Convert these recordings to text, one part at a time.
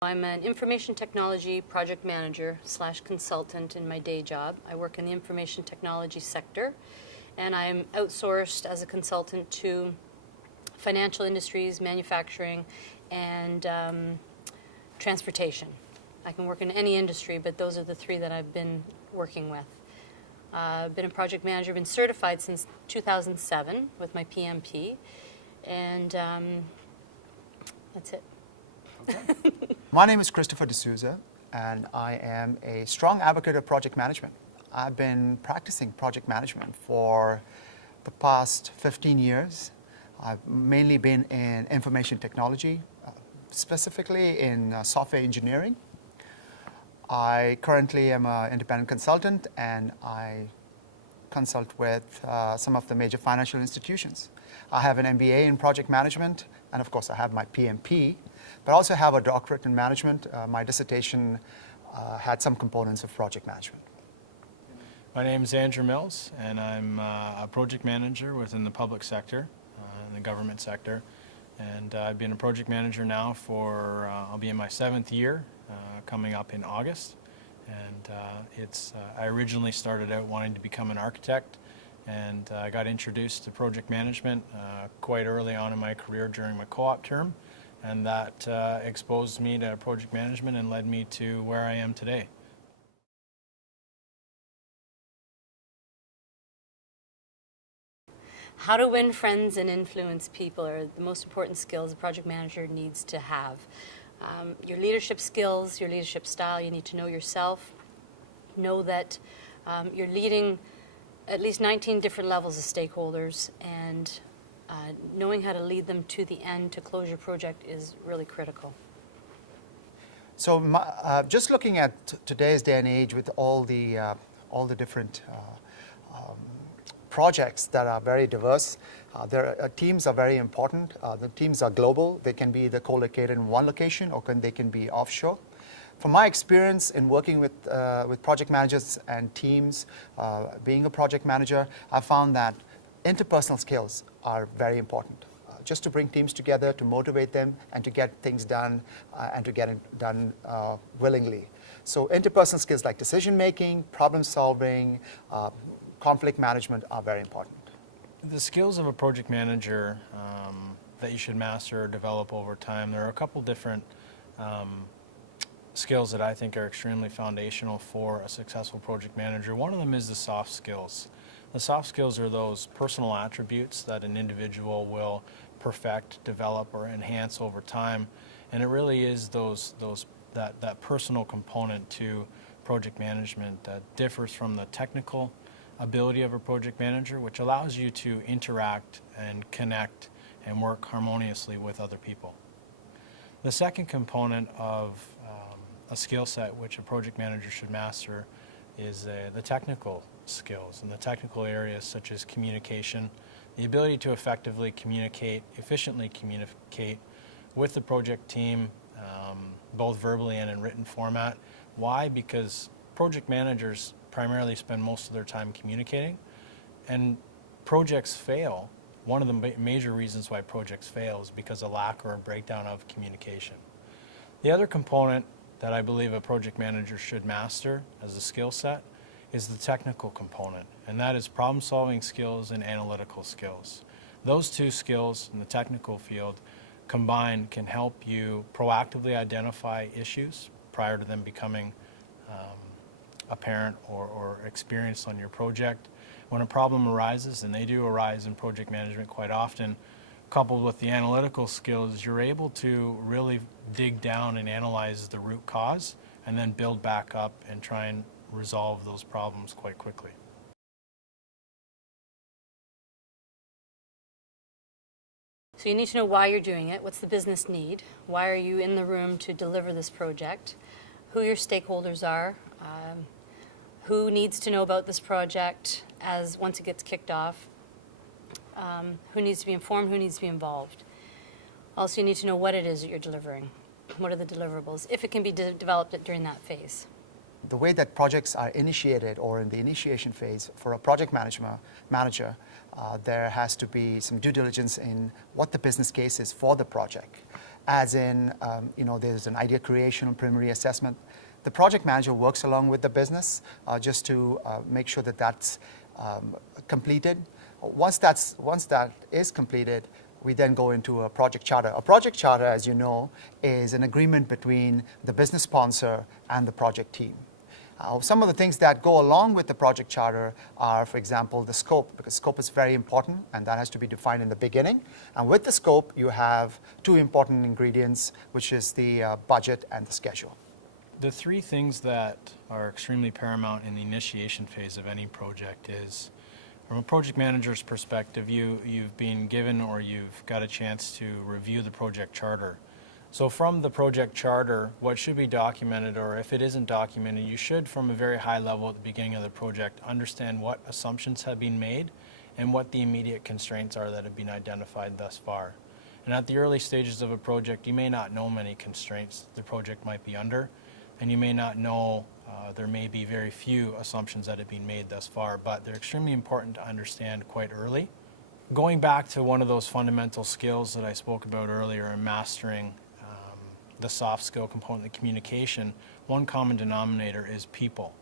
I'm an information technology project manager / consultant in my day job. I work in the information technology sector, and I'm outsourced as a consultant to financial industries, manufacturing, and transportation. I can work in any industry, but those are the three that I've been working with. I've been a project manager, been certified since 2007 with my PMP, and that's it. Okay. My name is Christopher D'Souza, and I am a strong advocate of project management. I've been practicing project management for the past 15 years. I've mainly been in information technology, specifically in software engineering. I currently am an independent consultant, and I consult with some of the major financial institutions. I have an MBA in project management, and of course I have my PMP, but I also have a doctorate in management. My dissertation had some components of project management. My name is Andrew Mills, and I'm a project manager within the public sector, in the government sector. And I've been a project manager now for, I'll be in my 7th year, coming up in August. And I originally started out wanting to become an architect, and I got introduced to project management quite early on in my career during my co-op term, and that exposed me to project management and led me to where I am today. How to win friends and influence people are the most important skills a project manager needs to have. Your leadership skills, your leadership style, you need to know yourself. Know that you're leading at least 19 different levels of stakeholders, and knowing how to lead them to the end to close your project is really critical. So just looking at today's day and age with all the different projects that are very diverse, teams are very important. The teams are global. They can be either co-located in one location, or they can be offshore. From my experience in working with project managers and teams, being a project manager, I found that interpersonal skills are very important. Just to bring teams together, to motivate them, and to get things done, and to get it done willingly. So interpersonal skills like decision making, problem solving, conflict management are very important. The skills of a project manager that you should master or develop over time, there are a couple different skills that I think are extremely foundational for a successful project manager. One of them is the soft skills. The soft skills are those personal attributes that an individual will perfect, develop, or enhance over time, and it really is that personal component to project management that differs from the technical ability of a project manager, which allows you to interact and connect and work harmoniously with other people. The second component of a skill set which a project manager should master is the technical skills, and the technical areas such as communication, the ability to effectively communicate, efficiently communicate with the project team, both verbally and in written format. Why? Because project managers primarily spend most of their time communicating, and projects fail. One of the major reasons why projects fail is because of lack or a breakdown of communication. The other component that I believe a project manager should master as a skill set is the technical component, and that is problem-solving skills and analytical skills. Those two skills in the technical field combined can help you proactively identify issues prior to them becoming apparent or experienced on your project. When a problem arises, and they do arise in project management quite often, coupled with the analytical skills, you're able to really dig down and analyze the root cause and then build back up and try and resolve those problems quite quickly. So you need to know why you're doing it. What's the business need? Why are you in the room to deliver this project? Who your stakeholders are? Who needs to know about this project once it gets kicked off? Who needs to be informed? Who needs to be involved? Also, you need to know what it is that you're delivering. What are the deliverables, if it can be developed during that phase? The way that projects are initiated, or in the initiation phase for a project manager, there has to be some due diligence in what the business case is for the project. as in, there's an idea creation and preliminary assessment. The project manager works along with the business just to make sure that that's completed. Once that is completed, we then go into a project charter. A project charter, as you know, is an agreement between the business sponsor and the project team. Some of the things that go along with the project charter are, for example, the scope, because scope is very important, and that has to be defined in the beginning. And with the scope, you have two important ingredients, which is the budget and the schedule. The three things that are extremely paramount in the initiation phase of any project is, from a project manager's perspective, you've been given or you've got a chance to review the project charter. So from the project charter, what should be documented, or if it isn't documented, you should, from a very high level at the beginning of the project, understand what assumptions have been made and what the immediate constraints are that have been identified thus far. And at the early stages of a project, you may not know many constraints the project might be under, and you may not know there may be very few assumptions that have been made thus far, but they're extremely important to understand quite early. Going back to one of those fundamental skills that I spoke about earlier and mastering the soft skill component, the communication, one common denominator is people.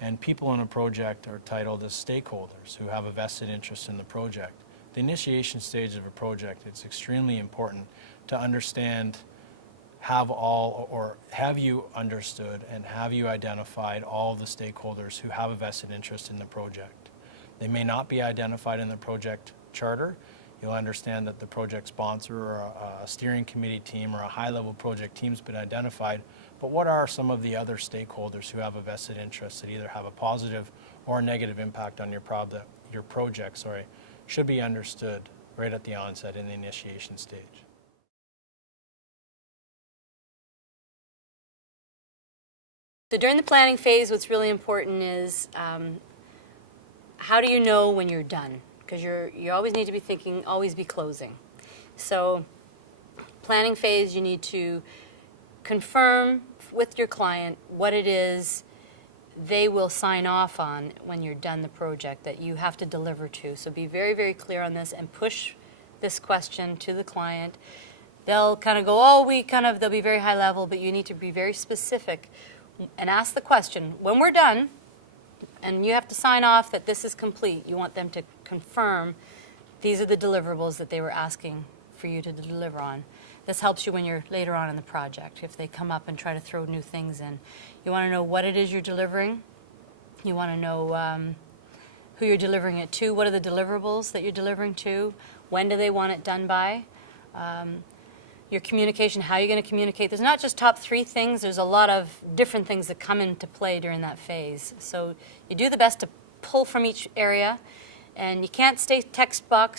And people in a project are titled as stakeholders who have a vested interest in the project. The initiation stage of a project, it's extremely important to understand, have you understood and have you identified all the stakeholders who have a vested interest in the project. They may not be identified in the project charter. You'll understand that the project sponsor or a steering committee team or a high-level project team's been identified, but what are some of the other stakeholders who have a vested interest that either have a positive or a negative impact on your project, should be understood right at the onset in the initiation stage. So during the planning phase, what's really important is how do you know when you're done? Because you always need to be thinking, always be closing. So planning phase, you need to confirm with your client what it is they will sign off on when you're done the project that you have to deliver to. So be very, very clear on this and push this question to the client. They'll kind of go, they'll be very high level, but you need to be very specific and ask the question, when we're done, and you have to sign off that this is complete, you want them to confirm these are the deliverables that they were asking for you to deliver on. This helps you when you're later on in the project, if they come up and try to throw new things in. You want to know what it is you're delivering. You want to know who you're delivering it to, what are the deliverables that you're delivering to, when do they want it done by. Your communication, how you're going to communicate. There's not just top three things, there's a lot of different things that come into play during that phase. So you do the best to pull from each area, and you can't stay textbook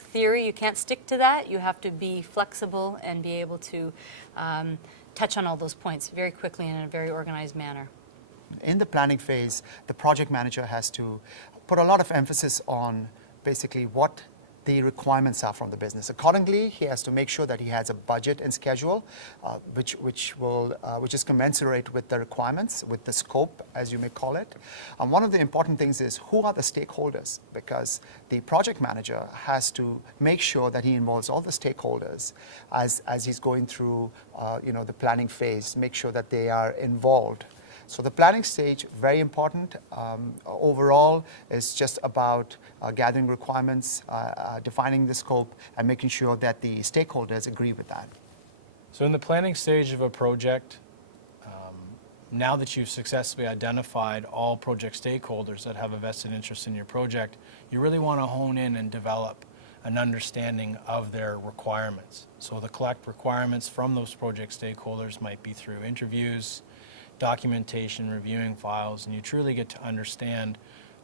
theory, you can't stick to that. You have to be flexible and be able to touch on all those points very quickly and in a very organized manner. In the planning phase, the project manager has to put a lot of emphasis on basically what the requirements are from the business. Accordingly, he has to make sure that he has a budget and schedule, which is commensurate with the requirements, with the scope, as you may call it. One of the important things is who are the stakeholders, because the project manager has to make sure that he involves all the stakeholders as he's going through, the planning phase, make sure that they are involved. So the planning stage, very important. Overall, is just about gathering requirements, defining the scope, and making sure that the stakeholders agree with that. So in the planning stage of a project, now that you've successfully identified all project stakeholders that have a vested interest in your project, you really want to hone in and develop an understanding of their requirements. So the collect requirements from those project stakeholders might be through interviews, documentation, reviewing files, and you truly get to understand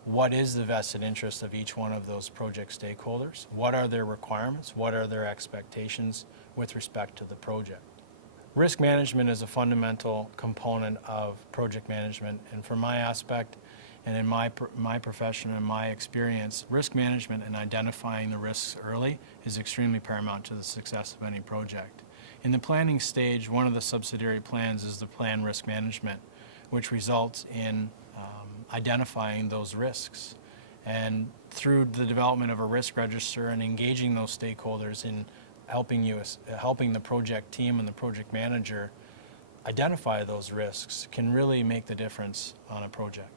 what is the vested interest of each one of those project stakeholders, what are their requirements, what are their expectations with respect to the project. Risk management is a fundamental component of project management, and from my aspect and in my profession and my experience, risk management and identifying the risks early is extremely paramount to the success of any project. In the planning stage, one of the subsidiary plans is the plan risk management, which results in identifying those risks. And through the development of a risk register and engaging those stakeholders in helping the project team and the project manager identify those risks can really make the difference on a project.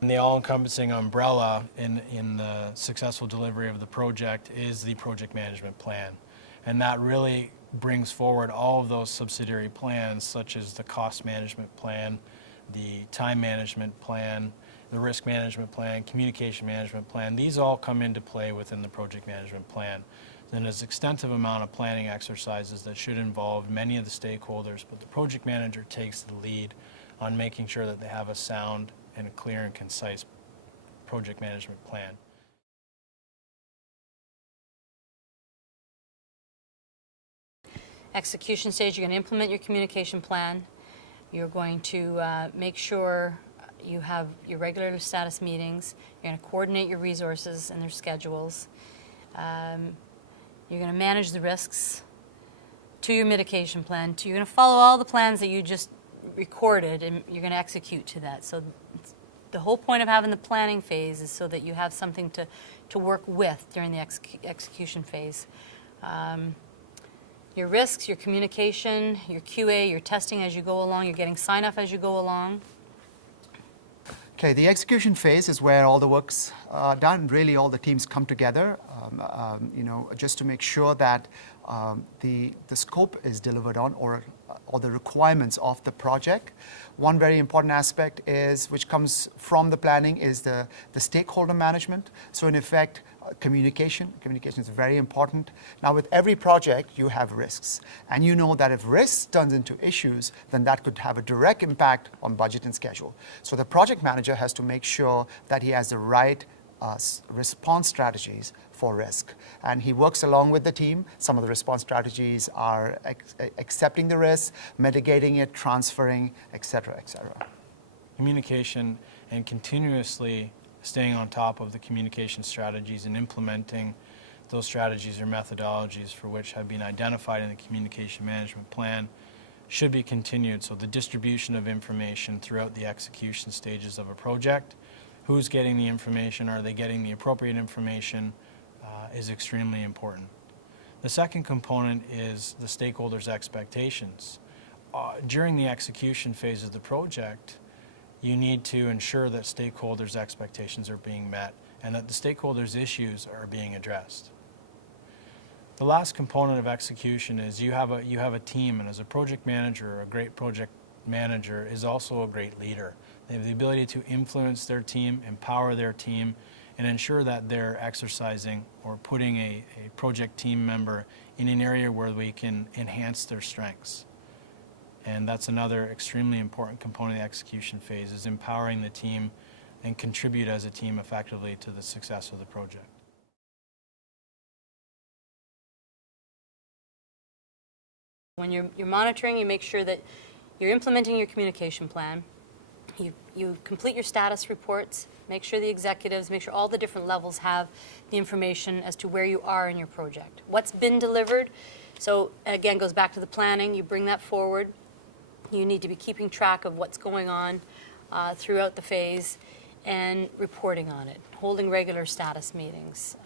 And the all-encompassing umbrella in the successful delivery of the project is the project management plan. And that really brings forward all of those subsidiary plans, such as the cost management plan, the time management plan, the risk management plan, communication management plan. These all come into play within the project management plan. Then there's an extensive amount of planning exercises that should involve many of the stakeholders, but the project manager takes the lead on making sure that they have a sound and a clear and concise project management plan. Execution stage, you're going to implement your communication plan. You're going to make sure you have your regular status meetings. You're going to coordinate your resources and their schedules. You're going to manage the risks to your mitigation plan. You're going to follow all the plans that you just recorded, and you're going to execute to that. So the whole point of having the planning phase is so that you have something to work with during the execution phase. Your risks, your communication, your QA, your testing as you go along, you're getting sign-off as you go along. Okay, the execution phase is where all the work's done. Really, all the teams come together, just to make sure that the scope is delivered on, or the requirements of the project. One very important aspect which comes from the planning, is the stakeholder management. So in effect, communication. Communication is very important. Now, with every project, you have risks. And you know that if risks turns into issues, then that could have a direct impact on budget and schedule. So the project manager has to make sure that he has the right response strategies for risk. And he works along with the team. Some of the response strategies are accepting the risk, mitigating it, transferring, et cetera, et cetera. Communication and continuously staying on top of the communication strategies and implementing those strategies or methodologies for which have been identified in the communication management plan should be continued. So the distribution of information throughout the execution stages of a project, who's getting the information, are they getting the appropriate information, is extremely important. The second component is the stakeholders' expectations. During the execution phase of the project, you need to ensure that stakeholders' expectations are being met and that the stakeholders' issues are being addressed. The last component of execution is you have a team, and as a project manager, a great project manager is also a great leader. They have the ability to influence their team, empower their team, and ensure that they're exercising or putting a project team member in an area where we can enhance their strengths. And that's another extremely important component of the execution phase, is empowering the team and contribute as a team effectively to the success of the project. When you're monitoring, you make sure that you're implementing your communication plan. You complete your status reports, make sure the executives, make sure all the different levels have the information as to where you are in your project. What's been delivered. So again, goes back to the planning. You bring that forward. You need to be keeping track of what's going on throughout the phase and reporting on it, holding regular status meetings,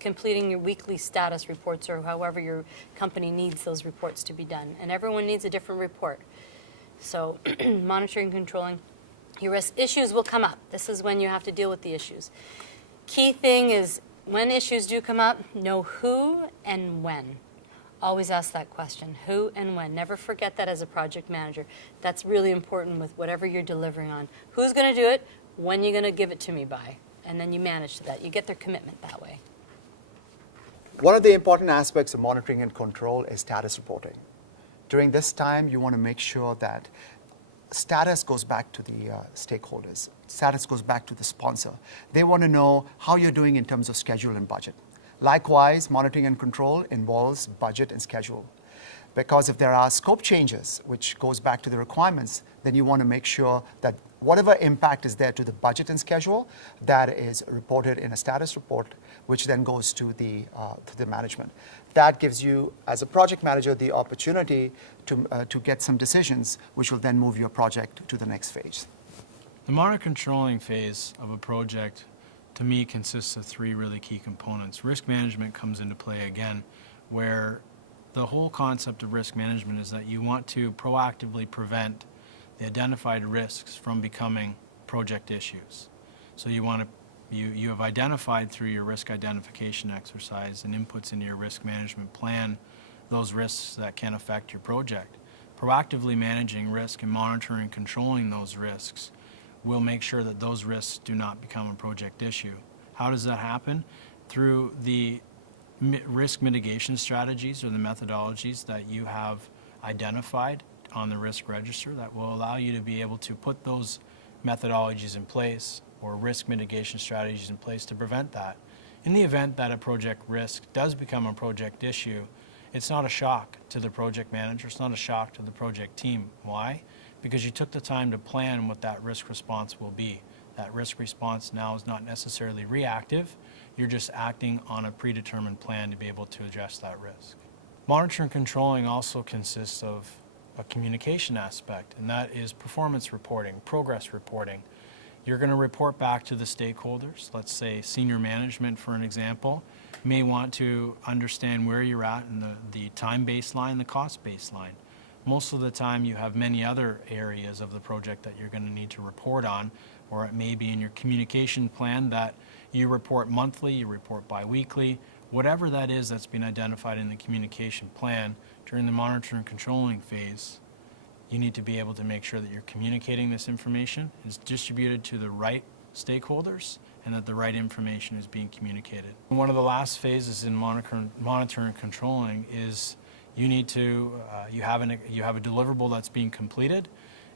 completing your weekly status reports, or however your company needs those reports to be done. And everyone needs a different report. So monitoring and controlling your risk. Issues will come up. This is when you have to deal with the issues. Key thing is, when issues do come up, know who and when. Always ask that question, who and when. Never forget that as a project manager. That's really important with whatever you're delivering on. Who's going to do it? When you're going to give it to me by? And then you manage to that. You get their commitment that way. One of the important aspects of monitoring and control is status reporting. During this time, you want to make sure that status goes back to the stakeholders. Status goes back to the sponsor. They want to know how you're doing in terms of schedule and budget. Likewise, monitoring and control involves budget and schedule. Because if there are scope changes, which goes back to the requirements, then you want to make sure that whatever impact is there to the budget and schedule, that is reported in a status report, which then goes to the management. That gives you, as a project manager, the opportunity to get some decisions, which will then move your project to the next phase. The monitor controlling phase of a project, to me, consists of three really key components. Risk management comes into play again, where The whole concept of risk management is that you want to proactively prevent the identified risks from becoming project issues. So you have identified through your risk identification exercise and inputs into your risk management plan those risks that can affect your project. Proactively managing risk and monitoring and controlling those risks will make sure that those risks do not become a project issue. How does that happen? Through the risk mitigation strategies or the methodologies that you have identified on the risk register that will allow you to be able to put those methodologies in place or risk mitigation strategies in place to prevent that. In the event that a project risk does become a project issue, it's not a shock to the project manager, it's not a shock to the project team. Why? Because you took the time to plan what that risk response will be. That risk response now is not necessarily reactive, you're just acting on a predetermined plan to be able to address that risk. Monitoring and controlling also consists of a communication aspect, and that is performance reporting, progress reporting. You're going to report back to the stakeholders. Let's say senior management, for an example, may want to understand where you're at in the time baseline, the cost baseline. Most of the time you have many other areas of the project that you're going to need to report on, or it may be in your communication plan that you report monthly, you report bi-weekly, whatever that is that's been identified in the communication plan. During the monitoring and controlling phase, you need to be able to make sure that you're communicating this information, is distributed to the right stakeholders, and that the right information is being communicated. One of the last phases in monitoring and controlling is you need to, you have a deliverable that's being completed,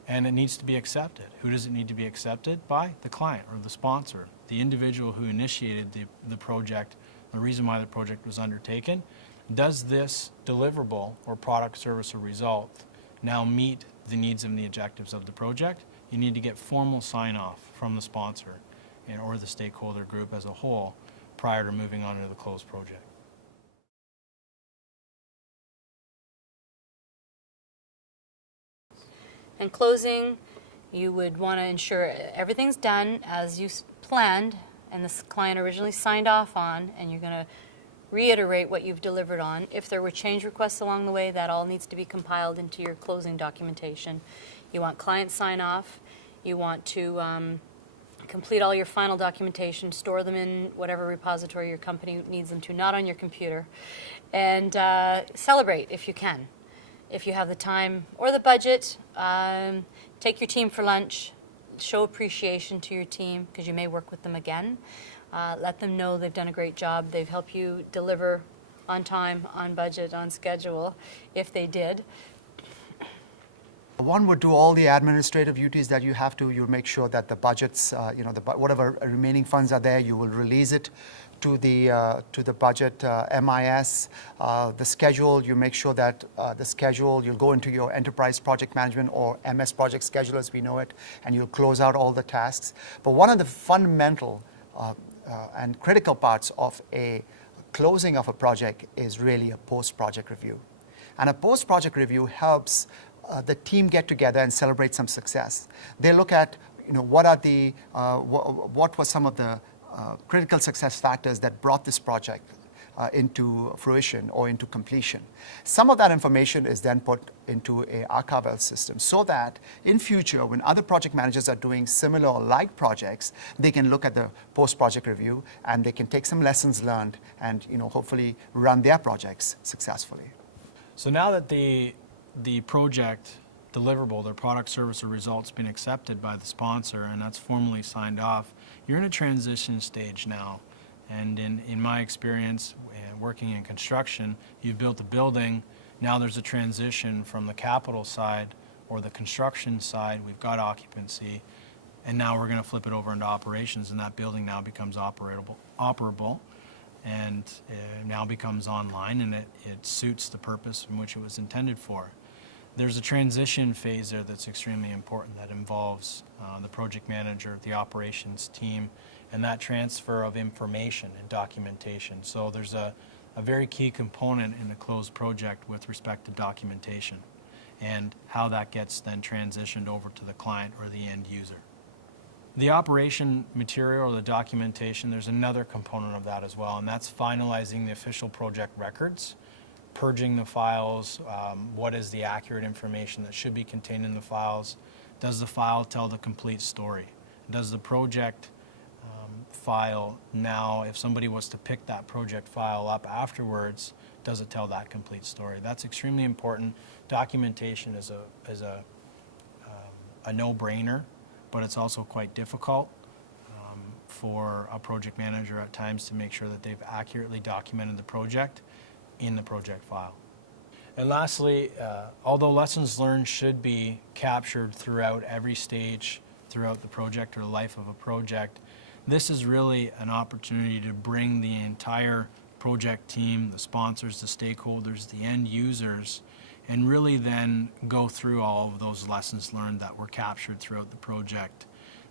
and it needs to be accepted. Who does it need to be accepted by? The client or the sponsor, the individual who initiated the project, the reason why the project was undertaken. Does this deliverable or product, service, or result now meet the needs and the objectives of the project? You need to get formal sign-off from the sponsor or the stakeholder group as a whole prior to moving on to the closed project. In closing, you would want to ensure everything's done as you planned and the client originally signed off on, and you're going to reiterate what you've delivered on. If there were change requests along the way, that all needs to be compiled into your closing documentation. You want client sign off. You want to complete all your final documentation, store them in whatever repository your company needs them to, not on your computer, and celebrate if you can. If you have the time or the budget, take your team for lunch, show appreciation to your team because you may work with them again. Let them know they've done a great job. They've helped you deliver on time, on budget, on schedule, if they did. One would do all the administrative duties that you have to. You make sure that the budgets, whatever remaining funds are there, you will release it to the budget MIS. The schedule, you make sure that the schedule, you'll go into your enterprise project management or MS project schedule as we know it, and you'll close out all the tasks. But one of the fundamental and critical parts of a closing of a project is really a post-project review. And a post-project review helps the team get together and celebrate some success. They look at, what are the, what were some of the critical success factors that brought this project into fruition or into completion. Some of that information is then put into an archival system so that in future, when other project managers are doing similar or like projects, they can look at the post-project review and they can take some lessons learned and hopefully run their projects successfully. So now that the project deliverable, their product, service, or results been accepted by the sponsor and that's formally signed off, you're in a transition stage now. And in my experience, working in construction, you've built a building, now there's a transition from the capital side or the construction side, we've got occupancy, and now we're going to flip it over into operations, and that building now becomes operable and now becomes online, and it suits the purpose in which it was intended for. There's a transition phase there that's extremely important that involves the project manager, the operations team, and that transfer of information and documentation. So there's a very key component in the closed project with respect to documentation and how that gets then transitioned over to the client or the end user. The operation material or the documentation, there's another component of that as well, and that's finalizing the official project records purging the files, what is the accurate information that should be contained in the files, does the file tell the complete story, does the project file now, if somebody was to pick that project file up afterwards, does it tell that complete story? That's extremely important. Documentation is a no-brainer, but it's also quite difficult for a project manager at times to make sure that they've accurately documented the project in the project file. And lastly, although lessons learned should be captured throughout every stage throughout the project or the life of a project, this is really an opportunity to bring the entire project team, the sponsors, the stakeholders, the end users, and really then go through all of those lessons learned that were captured throughout the project.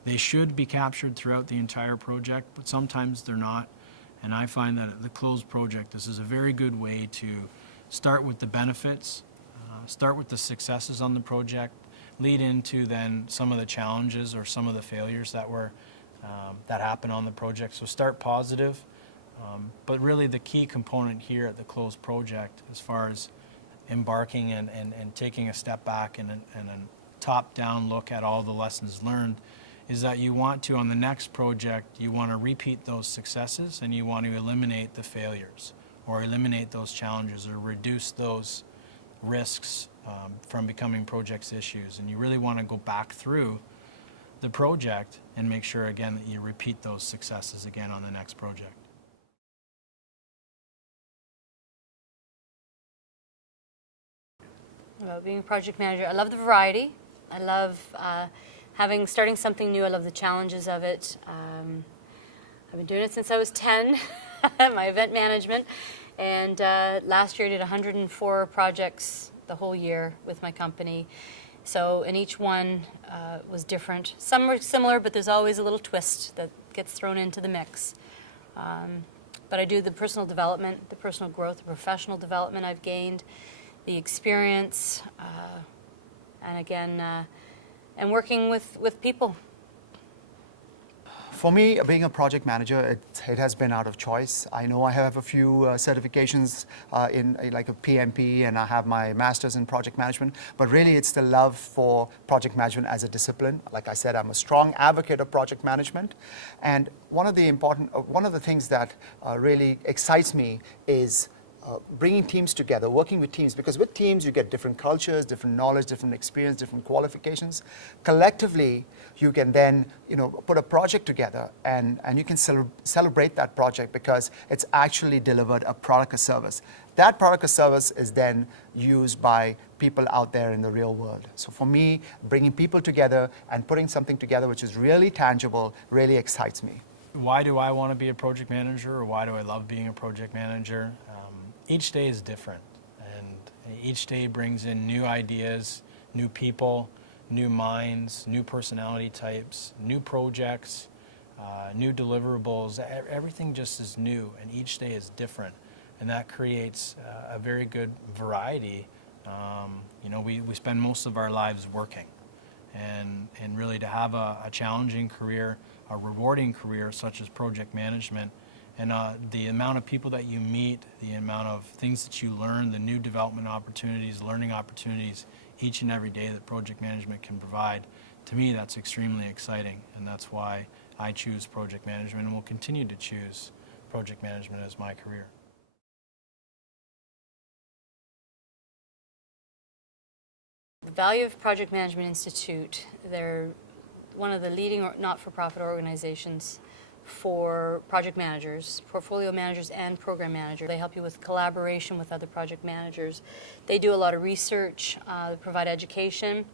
They should be captured throughout the entire project, but sometimes they're not. And I find that at the closed project, this is a very good way to start with the benefits, start with the successes on the project, lead into then some of the challenges or some of the failures that happen on the project. So start positive, but really the key component here at the closed project, as far as embarking and taking a step back and a top-down look at all the lessons learned, is that you want to, on the next project, you want to repeat those successes and you want to eliminate the failures or eliminate those challenges or reduce those risks from becoming projects issues. And you really want to go back through the project and make sure again that you repeat those successes again on the next project. About being a project manager, I love the variety. I love starting something new. I love the challenges of it. I've been doing it since I was 10, my event management, and last year I did 104 projects the whole year with my company. So, and each one was different. Some were similar, but there's always a little twist that gets thrown into the mix. But I do the personal development, the personal growth, the professional development I've gained, the experience, and again, and working with people. For me, being a project manager, it has been out of choice. I know I have a few certifications in like a PMP, and I have my master's in project management, but really it's the love for project management as a discipline. Like I said, I'm a strong advocate of project management, and one of the things that really excites me is bringing teams together, working with teams, because with teams you get different cultures, different knowledge, different experience, different qualifications. Collectively, you can then put a project together and you can celebrate that project because it's actually delivered a product or service. That product or service is then used by people out there in the real world. So for me, bringing people together and putting something together which is really tangible really excites me. Why do I want to be a project manager, or why do I love being a project manager? Each day is different, and each day brings in new ideas, new people, new minds, new personality types, new projects, new deliverables. Everything just is new, and each day is different, and that creates a very good variety. We spend most of our lives working, and really to have a challenging career, a rewarding career such as project management, and the amount of people that you meet, the amount of things that you learn, the new development opportunities, learning opportunities each and every day that project management can provide, to me that's extremely exciting, and that's why I choose project management and will continue to choose project management as my career. The Value of Project Management Institute, they're one of the leading not-for-profit organizations for project managers, portfolio managers, and program managers. They help you with collaboration with other project managers. They do a lot of research, they provide education,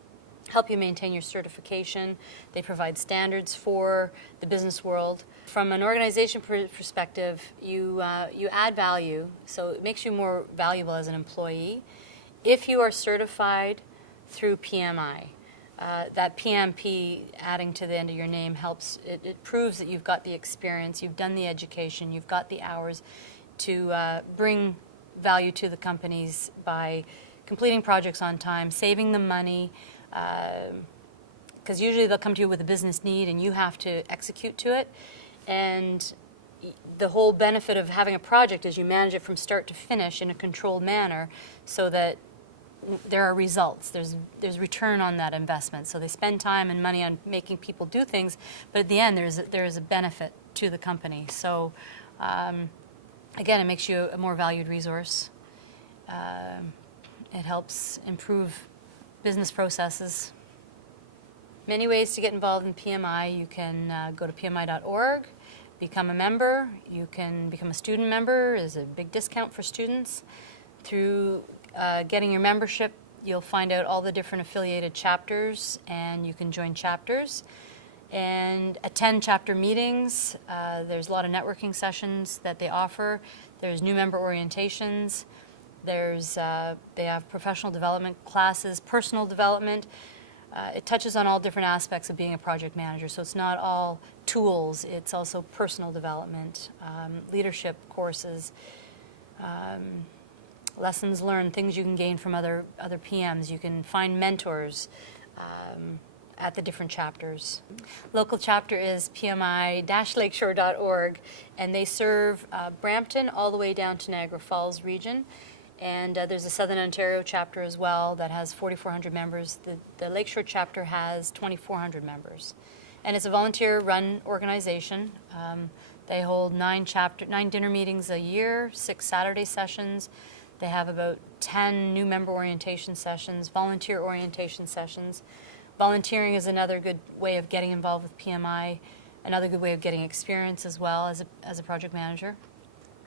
help you maintain your certification. They provide standards for the business world. From an organization perspective, you add value, so it makes you more valuable as an employee. If you are certified through PMI, that PMP adding to the end of your name helps, it proves that you've got the experience, you've done the education, you've got the hours to bring value to the companies by completing projects on time, saving them money, because usually they'll come to you with a business need and you have to execute to it. And the whole benefit of having a project is you manage it from start to finish in a controlled manner so that there are results. There's return on that investment. So they spend time and money on making people do things, but at the end there is a benefit to the company. So again, it makes you a more valued resource. It helps improve business processes. Many ways to get involved in PMI. You can go to pmi.org, become a member. You can become a student member. There's a big discount for students. Through getting your membership, you'll find out all the different affiliated chapters, and you can join chapters and attend chapter meetings. There's a lot of networking sessions that they offer. There's new member orientations. There's they have professional development classes, personal development. It touches on all different aspects of being a project manager. So it's not all tools. It's also personal development, leadership courses, lessons learned, things you can gain from other PMs. You can find mentors at the different chapters. Local chapter is pmi-lakeshore.org, and they serve Brampton all the way down to Niagara Falls region. And there's a Southern Ontario chapter as well that has 4,400 members. The Lakeshore chapter has 2,400 members. And it's a volunteer-run organization. They hold 9 dinner meetings a year, 6 Saturday sessions. They have about 10 new member orientation sessions, volunteer orientation sessions. Volunteering is another good way of getting involved with PMI, another good way of getting experience as well as a project manager.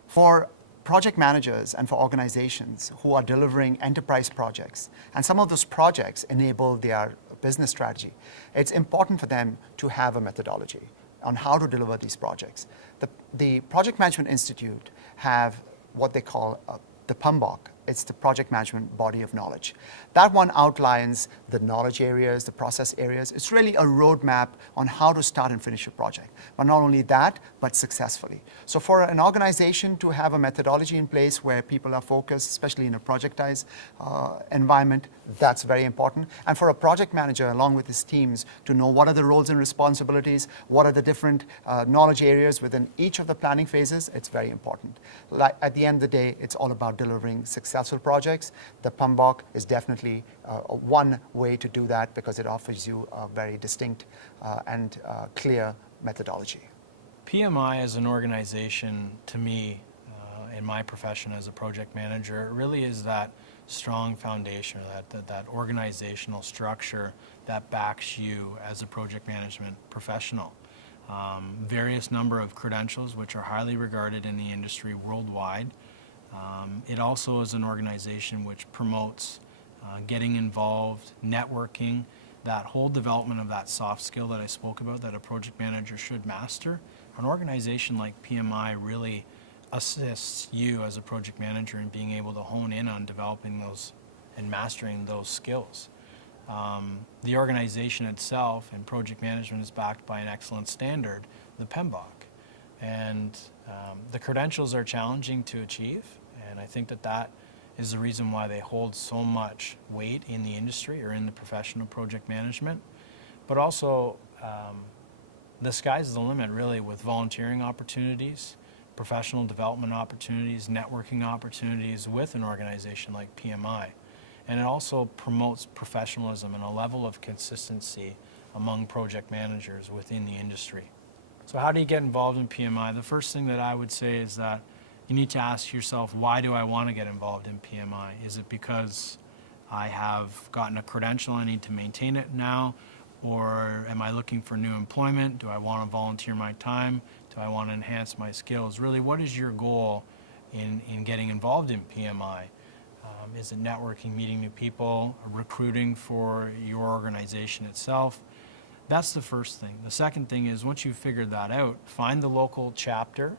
For project managers and for organizations who are delivering enterprise projects, and some of those projects enable their business strategy, it's important for them to have a methodology on how to deliver these projects. The Project Management Institute have what they call the PMBOK. It's the project management body of knowledge. That one outlines the knowledge areas, the process areas. It's really a roadmap on how to start and finish a project. But not only that, but successfully. So for an organization to have a methodology in place where people are focused, especially in a projectized environment, that's very important. And for a project manager, along with his teams, to know what are the roles and responsibilities, what are the different knowledge areas within each of the planning phases, it's very important. Like, at the end of the day, it's all about delivering successful projects. The PMBOK is definitely one way to do that because it offers you a very distinct and clear methodology. PMI as an organization, to me, in my profession as a project manager, it really is that strong foundation, that organizational structure that backs you as a project management professional. Various number of credentials which are highly regarded in the industry worldwide. It also is an organization which promotes getting involved, networking, that whole development of that soft skill that I spoke about that a project manager should master. An organization like PMI really assists you as a project manager in being able to hone in on developing those and mastering those skills. The organization itself in project management is backed by an excellent standard, the PMBOK. And the credentials are challenging to achieve, and I think that is the reason why they hold so much weight in the industry or in the profession of project management. But also, the sky's the limit really with volunteering opportunities, professional development opportunities, networking opportunities with an organization like PMI. And it also promotes professionalism and a level of consistency among project managers within the industry. So how do you get involved in PMI? The first thing that I would say is that you need to ask yourself, why do I want to get involved in PMI? Is it because I have gotten a credential, I need to maintain it now? Or am I looking for new employment? Do I want to volunteer my time? Do I want to enhance my skills? Really, what is your goal in getting involved in PMI? Is it networking, meeting new people, recruiting for your organization itself? That's the first thing. The second thing is, once you've figured that out, find the local chapter.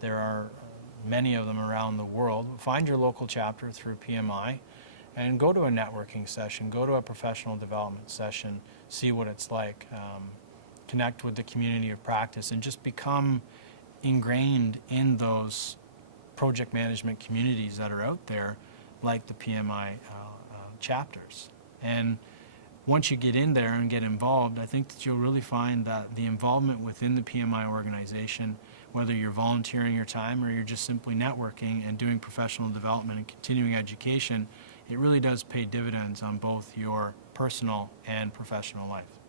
There are many of them around the world. Find your local chapter through PMI and go to a networking session, go to a professional development session, see what it's like. Connect with the community of practice and just become ingrained in those project management communities that are out there, like the PMI chapters. And once you get in there and get involved, I think that you'll really find that the involvement within the PMI organization whether you're volunteering your time or you're just simply networking and doing professional development and continuing education, it really does pay dividends on both your personal and professional life.